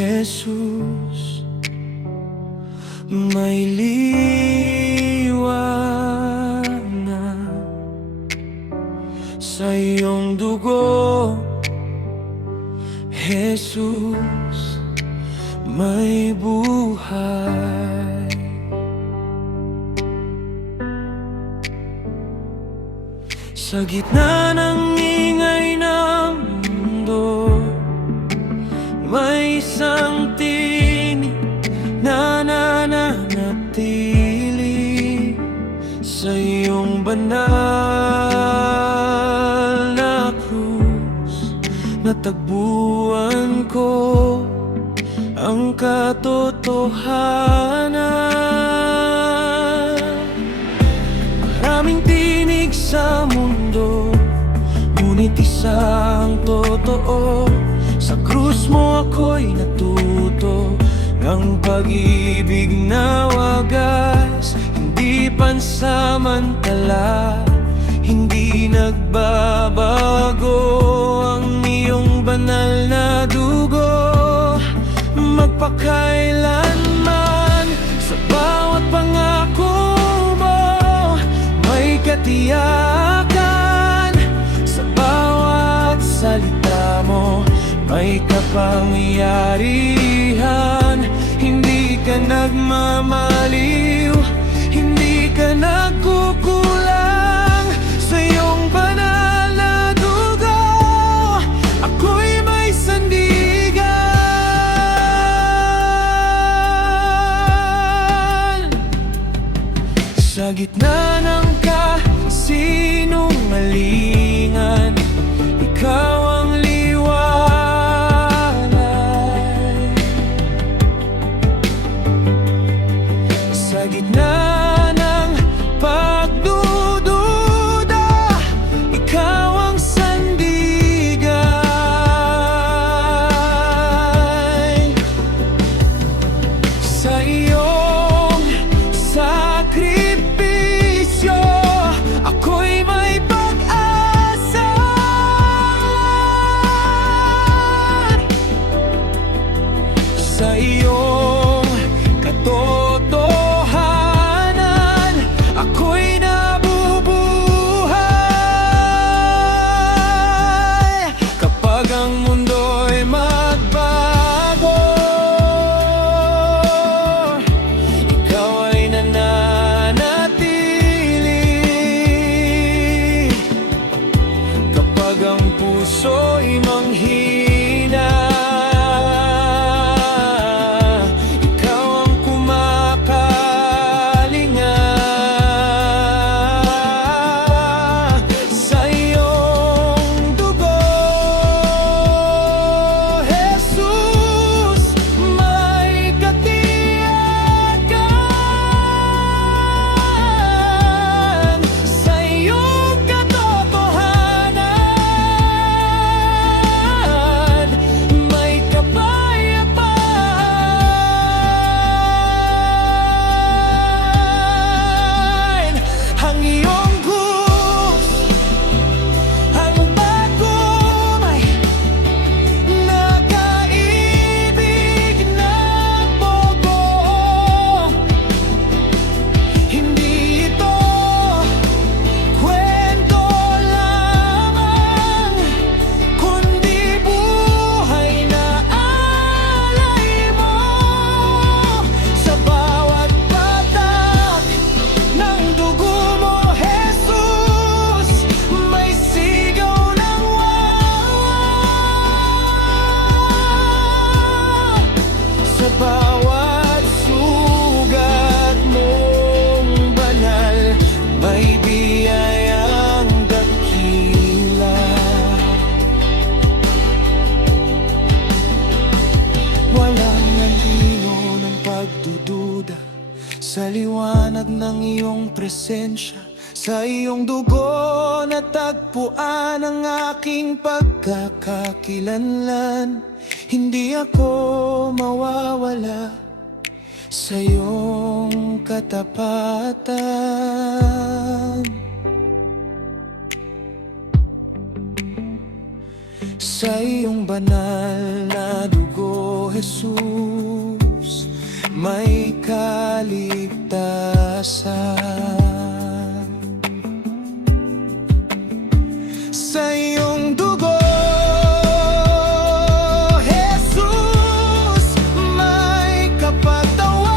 Jesus, may liwanag sa iyong dugo. Jesus, may buhay. Sa gitna ng ingay ng mundo, may isang tinig na nananatili sa iyong banal na krus. Natagpuan ko ang katotohanan. Maraming tinig sa mundo, ngunit isang totoo. Sa krus mo ako'y natuto ng pag-ibig na wagas, hindi pansamantala, hindi nagbabago. Ang iyong banal na dugo, magpakailanman. Sa bawat pangako mo, may katiyakan. Sa bawat salita mo, may kapangyarihan. Hindi ka nagmamaliw, hindi ka nagkukulang. Sa iyong banal na dugo, ako'y may sandigan. Sa gitna ng kasinungalingan, ikaw ang sa gitna ng pagdududa, ikaw ang sandigan. Sa iyong sakripisyo, ako'y may pag-asa. Sa iyong katotohanan, ako'y nabubuhay. Kapag ang mundo'y magbago, ikaw ay nananatili. Kapag ang puso'y manghina, bawat sugat mong banal, may biyayang dakila. Walang anino ng pagdududa sa liwanag ng iyong presensya. Sa iyong dugo natagpuan ang aking pagkakakilanlan. Hindi ako mawawala sa iyong katapatan. Sa iyong banal na dugo, Jesus, may kaligtasan. Sa iyong dugo, Jesus, may kapatawaran.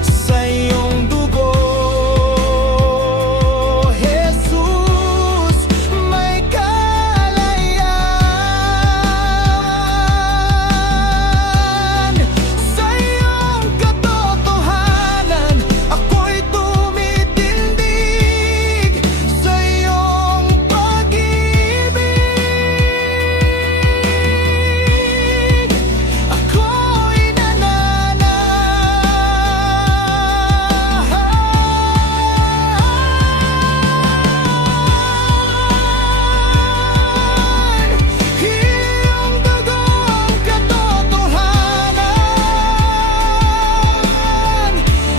Sa iyong dugo, Jesus, may kalayaan. Sa iyong katotohanan, ako'y tumitindig. Sa iyong pag-ibig, ako'y nananahan. Iyong dugong katotohanan,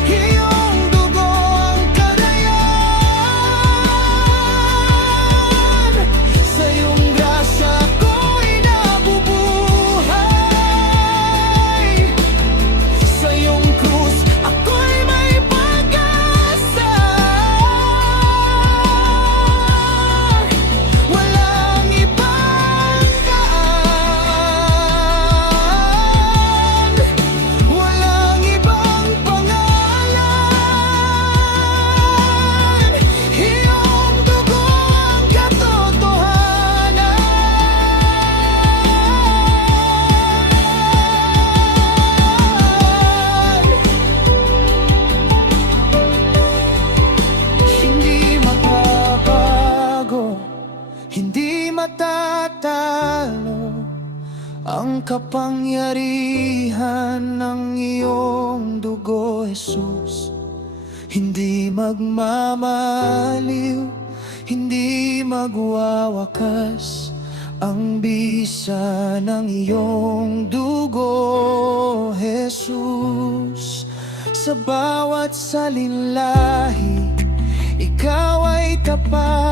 iyong dugong kadayan. Sa iyong grasya ako'y nabubuhay. Sa iyong krus ako'y may pag-asa. Walang ibang daan, walang ibang pangalan. Iyong dugo ang katotohanan. Hindi magbabago, hindi matatalo ang kapangyarihan ng iyong dugo, Jesus. Hindi magmamaliw, hindi magwawakas ang bisa ng iyong dugo, Jesus. Sa bawat salinlahi, ikaw ay tapat.